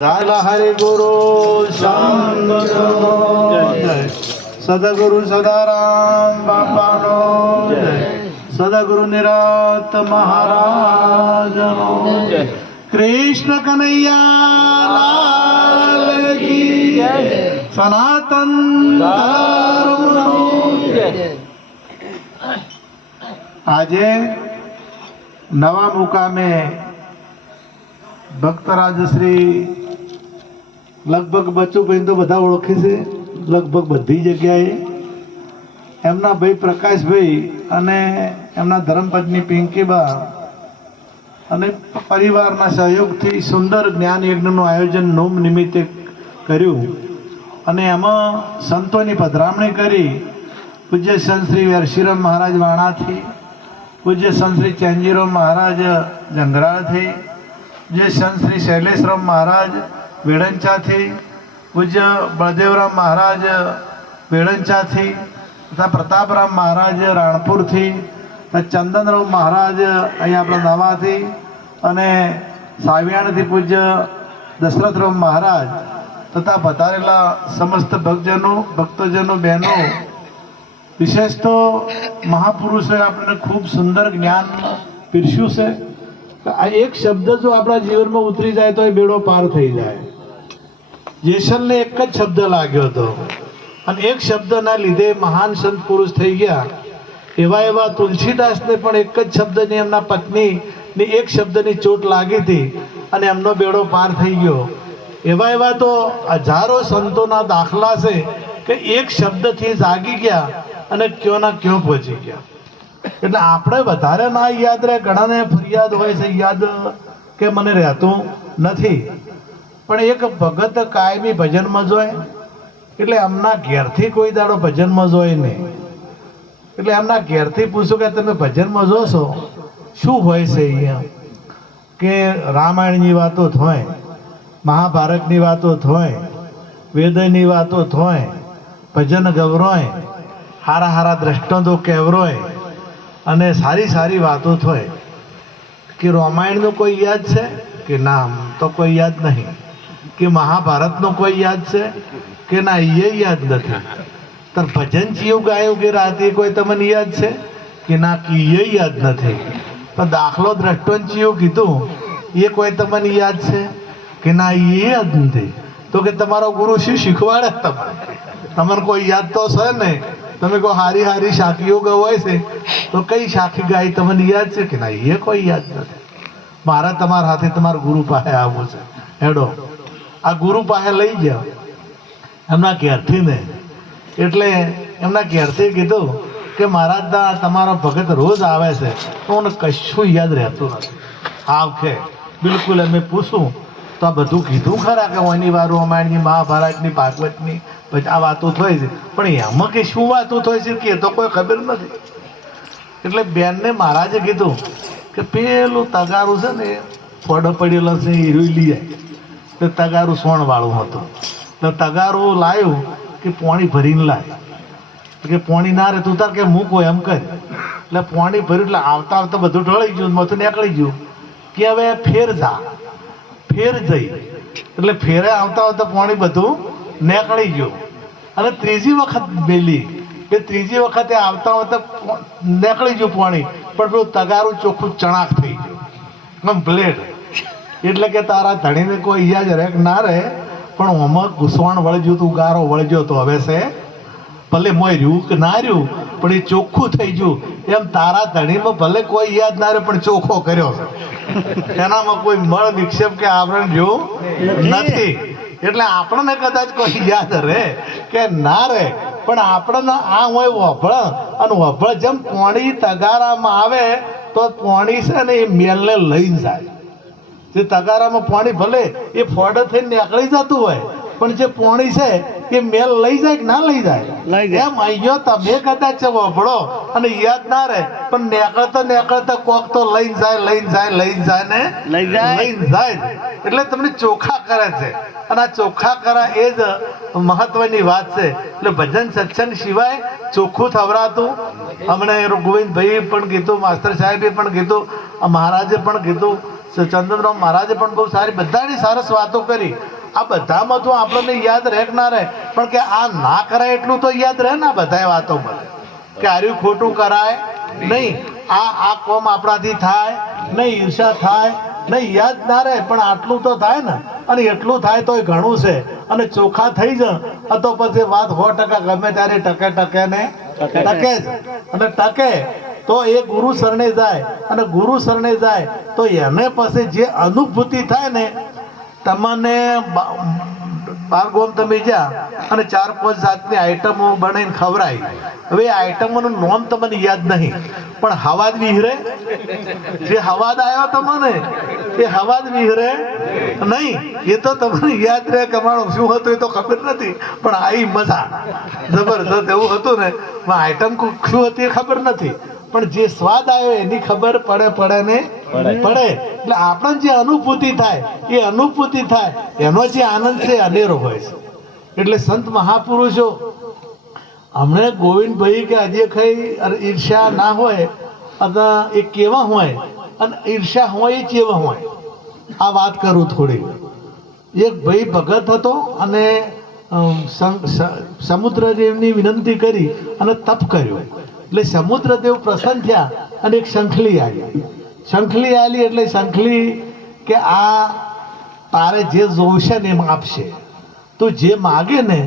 રાજ હરિ ગુરુ સદગુરુ સદારામ બાપાનો. સદગુરુ નિરત મહારાજનો. કૃષ્ણ કનૈયા કી સનાતન આજે નવા મુકામે ભક્તરાજ શ્રી લગભગ બચ્ચુભાઈ તો બધા ઓળખે છે. લગભગ બધી જગ્યાએ. એમના ભાઈ પ્રકાશભાઈ અને એમના ધર્મપત્ની પિંકીબા અને પરિવારના સહયોગથી સુંદર જ્ઞાન યજ્ઞનું આયોજન નોમ નિમિત્તે કર્યું. અને એમાં સંતોની પધરામણી કરી. પૂજ્ય સંત શ્રી વેરશીરામ મહારાજ વાણાથી પૂજ્ય સંત શ્રી ચેન્જીરામ મહારાજ જંગરાળથી જે સંત શ્રી શૈલેષરામ મહારાજ વેળંચાથી પૂજ્ય બળદેવરામ મહારાજ, વેળંચાથી તથા પ્રતાપરામ મહારાજ રાણપુરથી તથા ચંદનરામ મહારાજ અહીંયા આપણા નવાથી અને સાવિયાણથી પૂજ્ય દશરથરામ મહારાજ તથા પધારેલા સમસ્ત ભક્તજનો ભક્તજનો બહેનો, વિશેષ તો મહાપુરુષોએ આપણને ખૂબ સુંદર જ્ઞાન પીરસ્યું છે. આ એક શબ્દ જો આપણા જીવનમાં ઉતરી જાય તો એ બેડો પાર થઈ જાય. જેસલને એક જ શબ્દ લાગ્યો હતો. અને એક શબ્દના લીધે મહાન સંત પુરુષ થઈ ગયા. એવા એવા તુલસીદાસને પણ એક જ શબ્દની એમના પત્ની ની એક શબ્દની ચોટ લાગી હતી અને એમનો બેડો પાર થઈ ગયો. એવા એવા તો હજારો સંતોના દાખલા છે કે એક શબ્દથી જાગી ગયા અને ક્યોના ક્યો પહોંચી ગયા. એટલે આપણે વધારે ના યાદ રહે, ઘણાને ફરિયાદ હોય છે, યાદ કે મને રહેતું નથી. પણ એક ભગત કાયમી ભજનમાં જોય એટલે એમના ઘેરથી કોઈ દાડો ભજનમાં જોય નહીં. એટલે એમના ઘેરથી પૂછો કે તમે ભજનમાં જોશો શું હોય છે અહીંયા? કે રામાયણની વાતો થોય મહાભારતની વાતો થોય વેદની વાતો થોય ભજન ગવરોય, હારા હારા દ્રષ્ટાંતો કહેવરોય અને સારી સારી વાતો થાય. કે રામાયણનું કોઈ યાદ છે? કે ના તો કોઈ યાદ નહીં. કે મહાભારતનો કોઈ યાદ છે? કે ના એ યાદ નથી. તો ભજન ચિયું ગાયું કે રાતે કોઈ તમને યાદ છે? કે ના કે એ યાદ નથી. પણ દાખલો દ્રષ્ટોન ચિયું કીધું, એ કોઈ તમને યાદ છે? કે ના એ યાદ નથી. તો કે તમારો ગુરુ શું શીખવાડે તમને? તમને કોઈ યાદ તો છે ને તમે કહો હારી હારી શાખીઓ ગવાય છે, તો કઈ શાખી ગાય તમને યાદ છે કે ના એ કોઈ યાદ નથી. મારા તમારા હાથે તમારા ગુરુ પાસે આવવું છે. હેડો. આ ગુરુ પાસે લઈ જાઓ. એમના ઘેરથી ને. એટલે એમના ઘેરથી કીધું કે મહારાજ દા, તમારો ભગત રોજ આવે છે. તો મને કશું યાદ રહેતું નથી. આવખે બિલકુલ અમે પૂછું, તો આ બધું કીધું ખરા કે ઓની વાર રામાયણની મહાભારતની, ભાગવતની? પછી આ વાતો થઈ છે. પણ એમાં કે શું વાતો થઈ છે કે તો કોઈ ખબર નથી. એટલે બેનને મહારાજે કીધું કે પેલું તગારું છે ને ફોડો પડેલો છે, એ રોઈ લઈ જાય. તો તગારું સોણવાળું હતું. તો તગારું લાવ્યું કે પોણી ભરીને લાય. કે પોણી ના રહે તું તાર કે મૂકો એમ કર એટલે પોણી ભર્યું એટલે આવતા આવતા બધું ઢળી ગયું મથું નીકળી ગયું. કે હવે ફેર જા. ફેર જઈ. એટલે ફેરે આવતા આવતા પોણી બધું નીકળી ગયો. અને ત્રીજી વખત બેલી. એ ત્રીજી વખતે આવતા આવતા નીકળી ગયું પાણી પણ પેલું તગારું ચોખ્ખું ચણાક થઈ ગયું. બ્લેડ એટલે કે તારા ધણીને કોઈ યાદ રહે કે ના રહે પણ ઓમાં ઘૂસવાણ વળજ્યું તું ગારો વળજ્યો તો હવે છે. ભલે મોય રહ્યું કે ના રહ્યું પણ એ ચોખ્ખું થઈ ગયું. એમ તારા ધણીમાં ભલે કોઈ યાદ ના રહે પણ ચોખ્ખો કર્યો છે. એનામાં કોઈ મળ વિક્ષેપ કે આવરણ જેવું નથી. એટલે આપણને કદાચ કોઈ યાદ રહે કે ના રહે પણ આપણને આ હોય વભળ અને વભળ જેમ પોણી તગારામાં આવે, તો પોણી છે ને એ મેલને લઈને જાય. જે તગારામાં પોણી ભલે એ ફોડ થઈને નીકળી જતું હોય, પણ જે પોણી છે એ મેલ લઈ જાય કે ના લઈ જાય? એમ અહીંયા તમે કદાચ વભળો અને યાદ ના રહે. પણ નેકળતા નેકળતા કોક તો લઈને જાય લઈને જાય લઈને જાય ને લઈ જાય. લઈને જાય. એટલે તમને ચોખ્ખા કરે છે. અને આ ચોખ્ખા કરા એ જ મહત્વની વાત છે. એટલે ભજન સત્સંગ સિવાય ચોખ્ખું થવરાતું. હમણાં ગોવિંદભાઈ પણ કીધું માસ્તર સાહેબે પણ કીધું મહારાજે પણ કીધું ચંદનરામ મહારાજે પણ બહુ સારી બધાની સરસ વાતો કરી. આ બધામાં તો આપણને યાદ રહે ના રહે? પણ કે આ ના કરાય એટલું તો યાદ રહે ને આ બધાય વાતો મને? કે આર્યું ખોટું કરાય? નહીં. આ આ કોમ આપણાથી થાય. નહીં ઈર્ષા થાય. નહીં યાદ ના રહે પણ આટલું તો થાય ને? અને એટલું થાય તોય ઘણું છે. અને ચોખ્ખા થઈ જાય તો પછી વાત સો ટકા ગમે ત્યારે ટકે ટકે ને? ટકે જ. અને ટકે. તો એ ગુરુ શરણે જાય. અને ગુરુ શરણે જાય. તો એને પછી જે અનુભૂતિ થાય ને તમને બા- બાર તમે જ્યાં અને ચાર પાંચ જાતની આઈટમો બનાવીને ખવડાય. હવે એ આઈટમોનું નામ તમને યાદ નહીં. પણ હવાદ વિહરે, જે હવાદ આવ્યો તમને, એ હવાદ વિહરે નહીં. એ તો તમને યાદ રહે કમાણો શું હતું એ તો ખબર નથી, પણ આવી મજા. જબરદસ્ત એવું હતું ને આઈટમ શું હતી એ ખબર નથી. પણ જે સ્વાદ આવ્યો એની ખબર પડે પડે ને પડે. એટલે આપણને જે અનુભૂતિ થાય, એ અનુભૂતિ થાય, એનો જે આનંદ છે અનેરો હોય છે. એટલે સંત મહાપુરુષો હમણે ગોવિંદભાઈ કે અજય ખાઈ ઈર્ષ્યા ના હોય અથવા એ કેવા હોય, અને ઈર્ષ્યા હોય એ કેવા હોય, આ વાત કરું થોડી. એક ભાઈ ભગત હતો અને સમુદ્રદેવની વિનંતી કરી અને તપ કર્યો. એટલે સમુદ્રદેવ પ્રસન્ન થયા અને એક શંખલી આવી. શંખલી આલી એટલે શંખલી કે આ તારે જે જોશે ને એમ આપશે. તું જે માગે ને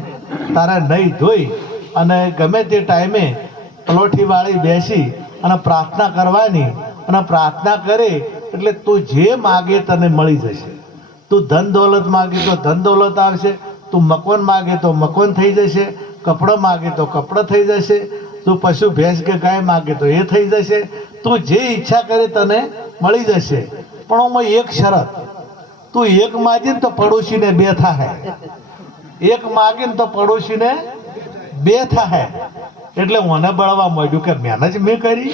તારે નહીં ધોઈ અને ગમે તે ટાઈમે પલોઠી વાળી બેસી અને પ્રાર્થના કરવાની અને પ્રાર્થના કરે એટલે તું જે માગે તને મળી જશે. તું ધન દોલત માગે તો ધન દોલત આવશે. તું મકવન માગે તો મકવન થઈ જશે. કપડો માગે તો કપડો થઈ જશે. તું પશુ ભેંસ કે ગાય માગે તો એ થઈ જશે. તું જે ઈચ્છા કરે તને મળી જશે. પણ ઓમાં એક શરત તું એક માગીને તો પડોશીને બે થાય એક માગીને તો પડોશીને બે થાય એટલે મને બળવા માંડ્યું કે મહેનત મેં કરી.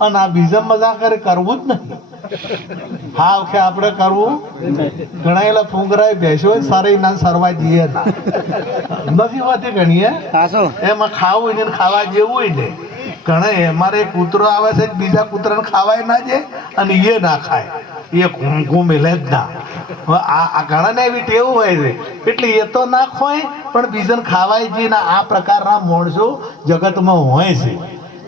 અને આ બીજા મજા કરે કરવું જ નહીં. હા ઓકે આપણે કરવું? ગણાયેલા ફુંગરાય બેસ્યો હોય ને સારી ના સરવા જઈએ ના. નથી હોતી ઘણીએ એમાં ખાવું ને ખાવા જેવું હોય ને. ઘણા એક કૂતરો આવે છે, બીજા કૂતરાને ખાવાય ના જાય અને એ ના ખાય. એ ઘૂમ મિલે જ ના. આ ઘણાને એવી ટેવ હોય છે. એટલે એ તો ના ખોય, પણ બીજાને ખાવાય છે ને, આ પ્રકારના માણસો જગતમાં હોય છે.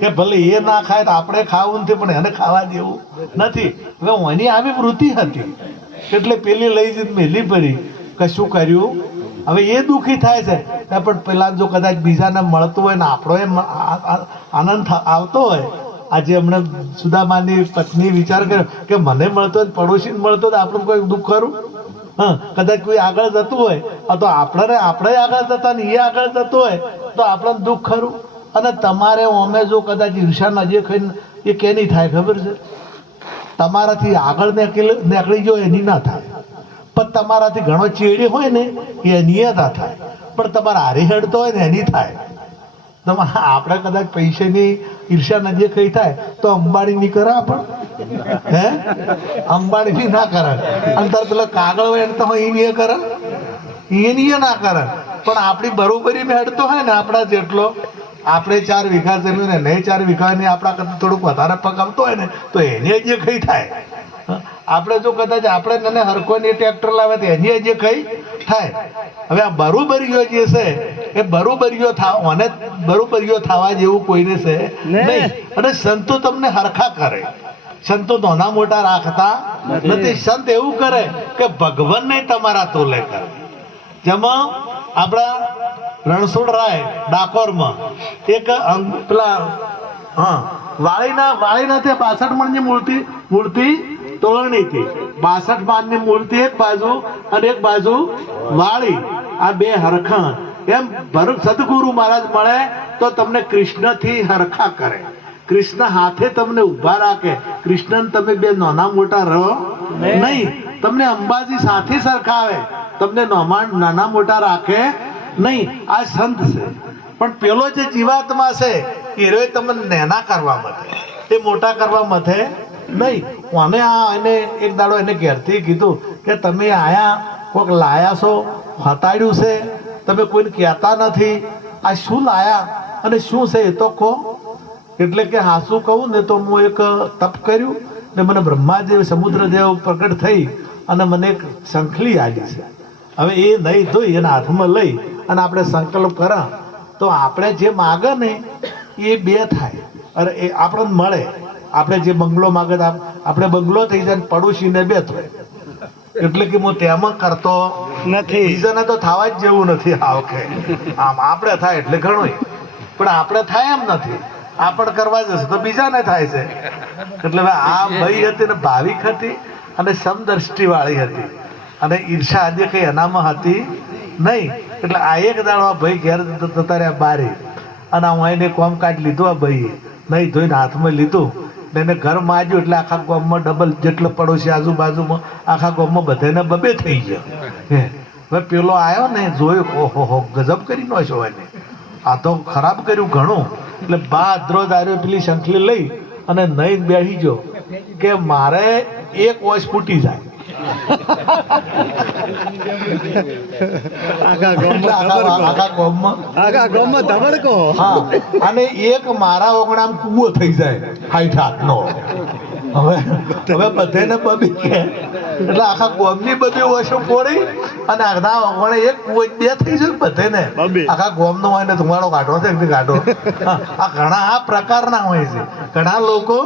કે ભલે એ ના ખાય તો આપણે ખાવું નથી, પણ એને ખાવા દેવું નથી. હવે એની આવી વૃત્તિ હતી. એટલે પેલી લઈ જઈને મેલી પડી કશું કર્યું? હવે એ દુઃખી થાય છે. કે પણ પેલા જો કદાચ બીજાને મળતું હોય ને આપણો એમ આનંદ આવતો હોય. આજે હમણાં સુદામાની પત્ની વિચાર કર્યો કે મને મળતો હોય પડોશીને મળતો તો આપણને કોઈ દુઃખ ખરું? હા, કદાચ કોઈ આગળ જતું હોય. તો આપણે આપણે આગળ જતા ને એ આગળ જતો હોય તો આપણને દુઃખ ખરું? અને તમારે અમે જો કદાચ ઈર્ષા નજીક ખાઈને એ કેની થાય ખબર છે? તમારાથી આગળ નીકળી નીકળી ગયો એની ના થાય. પણ તમારાથી ઘણો ચેડી હોય ને, એ ના થાય. પણ તમારા હારી હેડતો હોય ને, એની થાય. તમારા આપણે કદાચ પૈસાની ઈર્ષા નજીક કઈ થાય, તો અંબાણી ની કરે પણ. હે? અંબાણી ની કરે. અને તાર પેલો કાગળ હોય એને તો એની કરે. એની ના કરે. પણ આપણી બરોબરી મેં હોય ને આપણા જેટલો, આપણે ચાર વીઘા જમીન ને નહીં ચાર વીઘાની આપણા કરતાં થોડુંક વધારે પગામતો હોય ને, તો એને જે કઈ થાય? આપણે જો કદાચ આપણે એને હરકોની ટ્રેક્ટર લાવે તો એની જે કઈ થાય. હવે આ બરોબરીઓ જે છે એ બરોબરીઓ થા મને બરોબરીઓ થવા જેવું કોઈને છે નહીં. અને સંતો તમને હરખા કરે. સંતો ધોના મોટા રાખતા નથી. સંત એવું કરે કે ભગવાનને તમારા તોલે કરે. જેમાં આપણા રણછોડ રાય ડાકોરમાં એક પેલા હા વાળીના વાળીના તે બાસઠ મણની મૂર્તિ મૂર્તિ હતી બાસઠ માનની મૂર્તિ એક બાજુ અને એક બાજુ વાળી. આ બે હરખા એમ ભરૂચ સદગુરુ મહારાજ મળે તો તમને કૃષ્ણથી હરખા કરે. કૃષ્ણ હાથે તમને ઊભા રાખે. કૃષ્ણન તમે બે નાના મોટા રહો નહીં. તમને અંબાજી સાથે સરખાવે તમને નાના મોટા રાખે નહીં. આ સંત છે. પણ પેલો જે જીવાત્મા છે એ રહ્યો તમને નેના કરવા માટે એ મોટા કરવા માટે નહીં. મને આ એને એક દાડો એને ઘેરથી કીધું કે તમે આયા કોઈક લાયા છો, હતાડ્યું છે, તમે કોઈને કહેતા નથી. આ શું લાયા અને શું છે એ તો કહો. એટલે કે હાસું કહું? ને તો હું એક તપ કર્યું ને મને બ્રહ્માદેવ સમુદ્રદેવ પ્રગટ થઈ અને મને એક શંખલી આવી છે. હવે એ નહીં ધોઈ, એના હાથમાં લઈ અને આપણે સંકલ્પ કરા. તો આપણે જે માગે ને એ બે થાય. અરે એ આપણને મળે. આપણે જે બંગલો માગે આપણે બંગલો થઈ જાય ને પડોશીને બે થાય એટલે કે હું તેમાં કરતો નથી. બીજાને તો થવા જ જેવું નથી આ વખતે આમ આપણે થાય એટલે ઘણું પણ આપણે થાય એમ નથી. આપણ કરવા જશે તો બીજાને થાય છે. એટલે આ ભાઈ હતી ને ભાવિક હતી અને સમદ્રષ્ટિ વાળી હતી. અને ઈર્ષા આજે કઈ એનામાં હતી નહીં. એટલે આ એક દાડો આ ભાઈ ઘેર જતા રહ્યા બારે. અને હું એને કોમ કાઢ લીધું આ ભાઈએ નહીં ધોઈને હાથમાં લીધું. ને એને ઘર માજ્યું એટલે આખા ગામમાં ડબલ જેટલો પડોશી આજુબાજુમાં આખા ગામમાં બધાને બબે થઈ ગયા. હવે પેલો આવ્યો ને જોયું ઓહો હો, ગજબ કરી નો છો એને. આ તો ખરાબ કર્યું ઘણું. એટલે બા અધરો આવ્યો પેલી શંખલી લઈ અને નહીં બેસી ગયો કે મારે એક વોશ ફૂટી જાય. આખા ગામમાં આખા ગામમાં. ધબડકો. હા અને એક મારા ઓગણામ કૂવો થઈ જાય હાઈટ હાથનો. હવે હવે બધાને બબી કે. એટલે આખા ગોમની બધી ઓછો પોડી અને આના ઓગણે એક કુવો બે થઈ જાય બધાને. ને આખા ગોમનો હોય ને ધુમાડો કાઢો છે કાઢો. આ ઘણા આ પ્રકારના હોય છે. ઘણા લોકો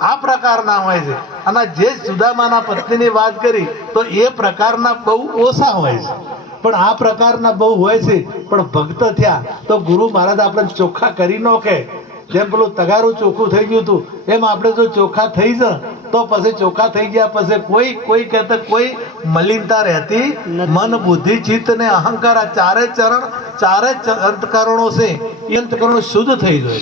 આ પ્રકારના હોય છે. અને જે સુદામાના પત્નીની વાત કરી તો એ પ્રકારના બહુ ઓછા હોય છે. પણ આ પ્રકારના બહુ હોય છે પણ ભક્ત થયા તો ગુરુ મહારાજ આપણે ચોખ્ખા કરી નોખે જેમ પેલું તગારું ચોખ્ખું થઈ ગયું હતું એમ આપણે જો ચોખ્ખા થઈ જ તો પછી ચોખ્ખા થઈ ગયા પછી કોઈ કોઈ કહેતા કોઈ મલિનતા રહેતી મન બુદ્ધિ ચિત્ત ને અહંકાર આ ચારે ચરણ ચારે અંતકરણો છે. એ અંતકરણો શુદ્ધ થઈ જાય.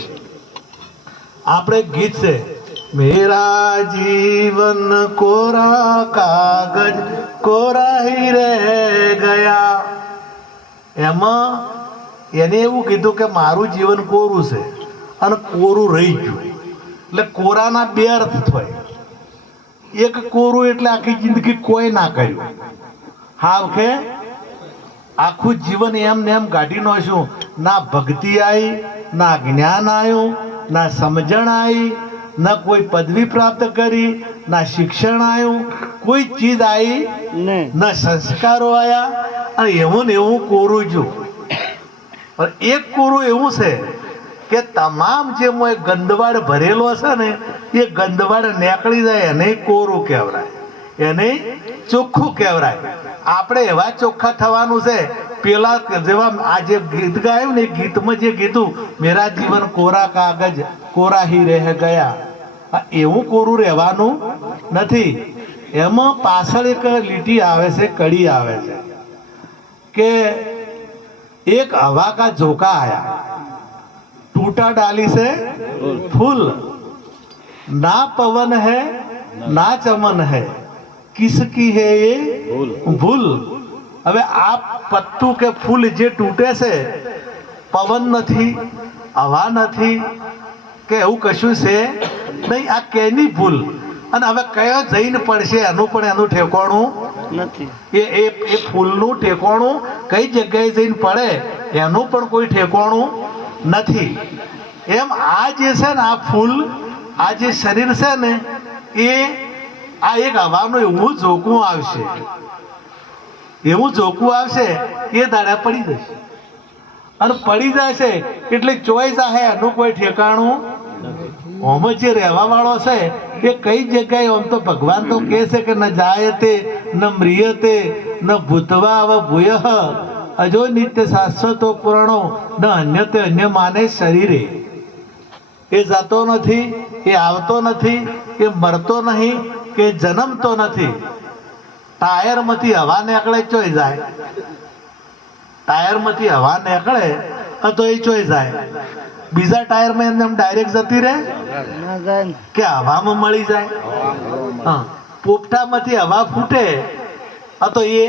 આપણે ગીત છે મેરા જીવન કોરા કાગજ કોરા હી રહે ગયા એમાં એને એવું કીધું કે મારું જીવન કોરું છે અને કોરું રહી ગયું એટલે કોરાના બે અર્થ થાય. એક કોરું એટલે આખી જિંદગી કોઈ ના કર્યું. હાવ કે આખું જીવન એમ ને એમ કાઢી નો છું ના ભક્તિ આવી ના જ્ઞાન આવ્યું ના સમજણ આવી ના કોઈ પદવી પ્રાપ્ત કરી ના શિક્ષણ આવ્યું કોઈ ચીજ આવી ને સંસ્કારો આવ્યા અને એવું ને એવું કોરું જો. પણ એક કોરું એવું છે કે તમામ જે ગંદવાડ ભરેલો છે ને એ ગંદવાડ નીકળી જાય એને કોરું કહેવાય એને ચોખ્ખું કહેવાય આપણે એવા ચોખ્ખા થવાનું છે પેલા જેવા આ જે ગીત ગાયું ને એ ગીતમાં જે કીધું મેરા જીવન કોરા કાગજ કોરા હી રહે ગયા. એવું કોરું રહેવાનું નથી. એમાં પાછળ એક લીટી આવે છે કડી આવે છે. કે એક હવા કા ઝોકા આયા. ટૂટા ડાલી છે ફૂલ. ના પવન હે ના ચમન હે. કિસકી હે એ ભૂલ. હવે આ પત્તું કે ફૂલ જે તૂટે છે પવન નથી હવા નથી કે એવું કશું છે? નહીં આ કેની ભૂલ? અને હવે કયો જઈને પડશે એનું પણ એનું ઠેકોણું? નથી. એ એ એ ફૂલનું ઠેકોણું કઈ જગ્યાએ જઈને પડે એનું પણ કોઈ ઠેકોણું નથી. એમ આ જે છે ને આ ફૂલ આ જે શરીર છે ને એ આ એક હવાનું એવું જોકું આવશે. એવું જોકું આવશે એ દાડા પડી જશે. અને પડી જશે એટલે ચોઈસ આ એનું કોઈ ઠેકાણું ઓમ જે રહેવા વાળો છે, એ કઈ જગ્યાએ ઓમ તો ભગવાન તો કહે છે કે ન જાયતે, ન મ્રિયતે, ન ભૂતવા અવ ભૂયહ અજો નિત્ય શાશ્વતો પુરાણો, ન અન્યતે અન્ય માને શરીરે. એ જતો નથી, એ આવતો નથી, એ મરતો નહીં, કે જન્મતો નથી. ટાયરમાંથી હવા નીકળે ચોઈ જાય. ટાયરમાંથી હવા નીકળે તો એ ચોઈ જાય બીજા ટાયરમાં એમને એમ ડાયરેક્ટ જતી રહે. કે હવામાં મળી જાય? હા. પોપટામાંથી હવા ફૂટે. આ તો એ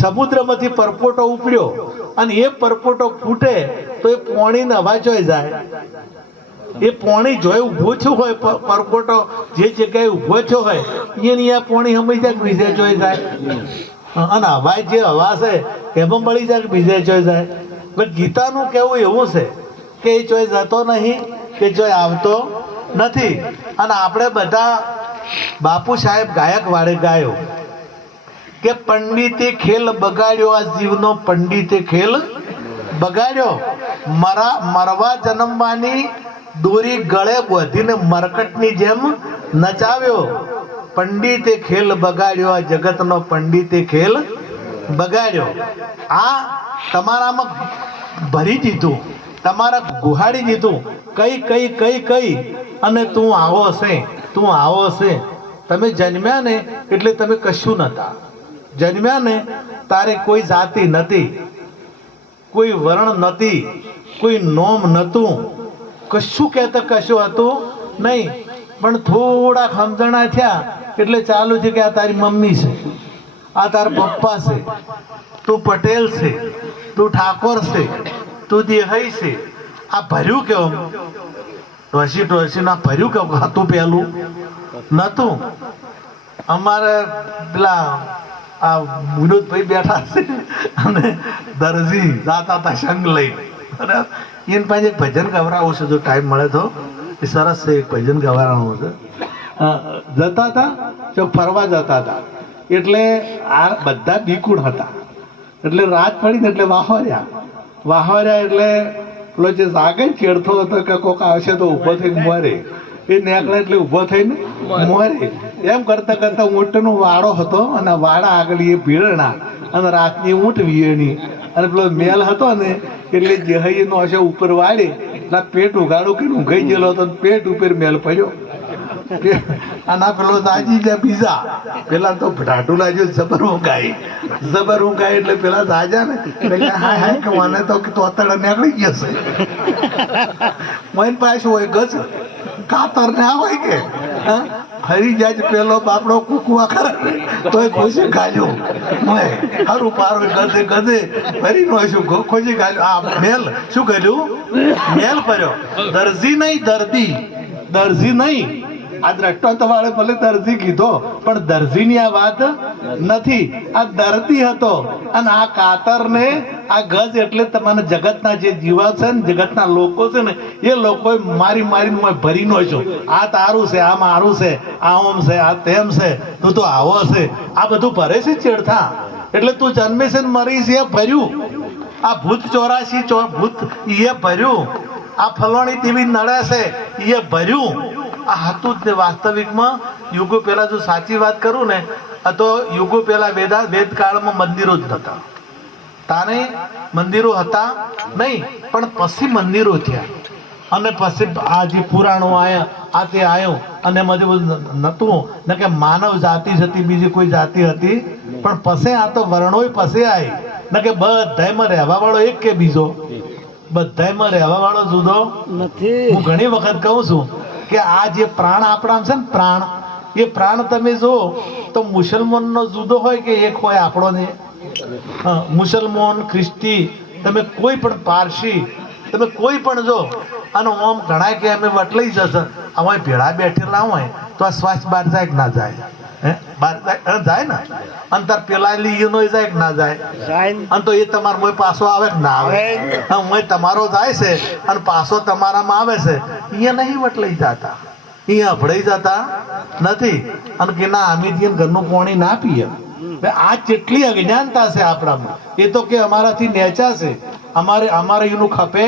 સમુદ્રમાંથી પરપોટો ઉપડ્યો અને એ પરપોટો ફૂટે તો એ પોણીને હવા જોઈ જાય. એ પોણી જોઈ ઊભો થયો હોય પરપોટો જે જગ્યાએ ઊભો થયો હોય એની આ પોણી સમજ્યા બીજે જોઈ જાય. અને હવા જે હવા છે એમાં મળી જાય બીજે ચોઈસ જાય પણ ગીતાનું કેવું એવું છે કે એ ચોઈસ જતો નહીં, કે ચોઈ આવતો નથી. અને આપણે બધા બાપુ સાહેબ ગાયક વાળે ગાયો કે પંડિતે ખેલ બગાડ્યો, આ જીવનો પંડિતે ખેલ બગાડ્યો. મરા, મરવા જન્મવાની દોરી ગળે બોધીને મરકટની જેમ નચાવ્યો. પંડિતે ખેલ બગાડ્યો, આ જગતનો પંડિતે ખેલ બગાડ્યો. આ તમારામાં ભરી દીધું. તમારા ગુહાડી દીધું. કઈ કઈ કઈ કઈ? અને તું આવો છે તું આવો છે તમે જન્મ્યા ને એટલે તમે કશું નતા. જન્મ્યા ને તારે કોઈ જાતિ નથી કોઈ વર્ણ નથી કોઈ નોમ નતું. કશું કહેતા કશું હતું નહીં. પણ થોડા સમજણા થયા. એટલે ચાલુ છે કે આ તારી મમ્મી છે. આ તાર પપ્પા છે. તું પટેલ છે. તું ઠાકોર છે. તું દેહાઈ છે. આ ભર્યું કેમ? ટોસી ટોસી ના ભર્યું કેમ? હતું પેલું? નતું. અમારે પેલા આ વિનોદભાઈ બેઠા છે અને દરજી જાતા હતા સંગ લઈને. બરાબર એને પાસે ભજન ગવરાવું છે, જો ટાઈમ મળે તો. એ સરસ છે ભજન ગવરાવું છે. જતા હતા જો ફરવા જતા હતા? એટલે આ બધા બીકુડ હતા. એટલે રાત પડી ને એટલે વાહોર્યા. વાહોર્યા એટલે પેલો જે જાગે ચેડતો હતો કે કોક આવશે તો ઊભો થઈને મરે. એ નીકળે એટલે ઊભો થઈને મરે. એમ કરતા કરતા ઊંટનો વાડો હતો અને વાડા આગળ એ ભીરણા અને રાતની ઊંટ વિયેણી. અને પેલો મેલ હતો ને એટલે જેહઈનો હશે ઉપર વાળે. એટલે પેટ ઉગાડું કે ઊંઘાઈ ગયેલો હતો પેટ ઉપર મેલ પડ્યો. આના પેલો તાજી ગયા બીજા. પેલા તો ઢાટુ લાગ્યું, જબર ઊંઘાઈ. જબર ઊંઘાઈ એટલે પેલા તાજા ને. એટલે હા હાય કે મને તો તોતડા નીકળી ગયો છે. મન પાસે હોય ગજ. કાતર ને આવે કે? ફરી જાય પેલો બાપડો કુકવા કરે. તોય ખુશી ગાલ્યો. મોય હારું પારું ગધે ગધે ફરી નો શું ખો- ખુશી ગાલ્યો. આ મેલ, શું કર્યું? મેલ કર્યો. દરજી નહીં, દર્દી. દરજી નહીં. આ દ્રષ્ટાંત વાળે ભલે દરજી કીધો, પણ દરજીની આ વાત નથી. આ દર્દી હતો અને આ કાતરને આ ગજ એટલે તમારા જગતના જે જીવા છે ને, જગતના લોકો છે ને, એ લોકોએ મારી મારીને મેં ભરી નો છું આ તારું છે, આ મારું છે, આ ઓમ છે, આ તેમ છે, તું તો આવો છે. આ બધું ભરે છે ચેડથા. એટલે તું જન્મે છે ને મરીશ, એ ભર્યું. આ ભૂત ચોરાશી ભૂત એ ભર્યું. આ ફલોણી તેવી નડે છે એ ભર્યું. આ હતું જ ને વાસ્તવિકમાં. યુગો પહેલાં જો સાચી વાત કરું ને આ તો યુગો પહેલાં વેદા વેદકાળમાં મંદિરો જ નહોતા તારે મંદિરો હતા નહીં પણ પછી મંદિરો થયા. અને પછી આ જે પુરાણો આવ્યા આ તે આવ્યો અને એમાં જે નતું. ને કે માનવ જાતિ જ હતી બીજી કોઈ જાતિ હતી. પણ પછી આ તો વર્ણોય પછી આવી ને કે બધામાં રહેવા વાળો એક કે બીજો? બધામાં રહેવા વાળો જુદો? નથી. હું ઘણી વખત કહું છું કે આ જે પ્રાણ આપણા છે ને પ્રાણ, એ પ્રાણ તમે જો, તો મુસલમાનનો જુદો હોય કે એક હોય આપણો ને મુસલમાન, ખ્રિસ્તી, તમે કોઈ પણ પારસી, તમે કોઈ પણ જો, અને ઓમ ઘણા કે અમે વટલાઈ જશે અમે ભેળા બેઠેલા હોય, તો આ શ્વાસ બહાર જાય કે ના જાય? હે? બહાર જાય ને? અંતર પેલા લીનો જાય કે ના જાય? અને તો એ તમારો મોય પાછો આવે કે ના આવે? મોય તમારો જાય છે અને પાછો તમારામાં આવે છે. અહીંયા નહીં વટલાઈ જતા. અહીંયા અભડાઈ જતા નથી. અને કે ના અમે ત્યાં ઘરનું પાણી ના પીએ. આ કેટલી અજ્ઞાનતા છે આપણામાં. એ તો કે અમારાથી નેચા છે. અમારે અમારે એનું ખપે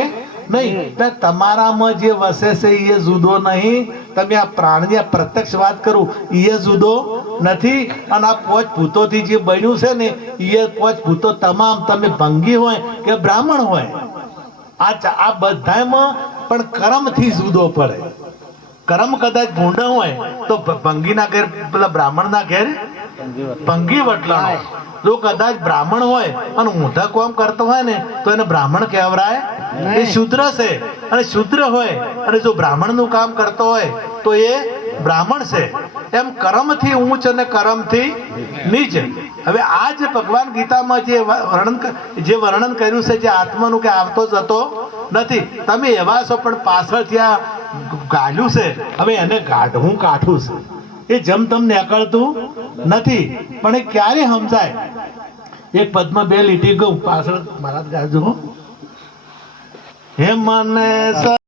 નહીં. તમારામાં જે વસે છે એ જુદો નહીં. તમે આ પ્રાણની આ પ્રત્યક્ષ વાત કરું એ જુદો નથી. અને આ પોચ ભૂતોથી જે બન્યું છે ને એ પોચ ભૂતો તમામ તમે ભંગી હોય કે બ્રાહ્મણ હોય. આ આ બધામાં પણ કર્મથી જુદો પડે. કર્મ કદાચ ભૂંડા હોય તો ભંગીના ઘેર પેલા બ્રાહ્મણના ઘેર ભંગી વટલાનો જો કદાચ બ્રાહ્મણ હોય અને ઊંધા કોમ કરતો હોય ને તો એને બ્રાહ્મણ કહેવરાય એ શુદ્ર છે. અને શુદ્ર હોય અને જો બ્રાહ્મણનું કામ કરતો હોય તો એ બ્રાહ્મણ છે. એમ કર્મથી ઊંચ અને કર્મથી નીચ. હવે આ જે ભગવાન ગીતામાં જે વર્ણન જે વર્ણન કર્યું છે જે આત્માનું કે આવતો જતો નથી. તમે એવા છો પણ પાછળથી આ ગાળ્યું છે. હવે એને ગાઢવું કાઠું છે. એ જમ તમને અકળતું નથી. પણ એ ક્યારે સમજાય? એક પદમાં બે લીટી ગયું. પાછળ મારા જ ગાજો હો. હે મને સ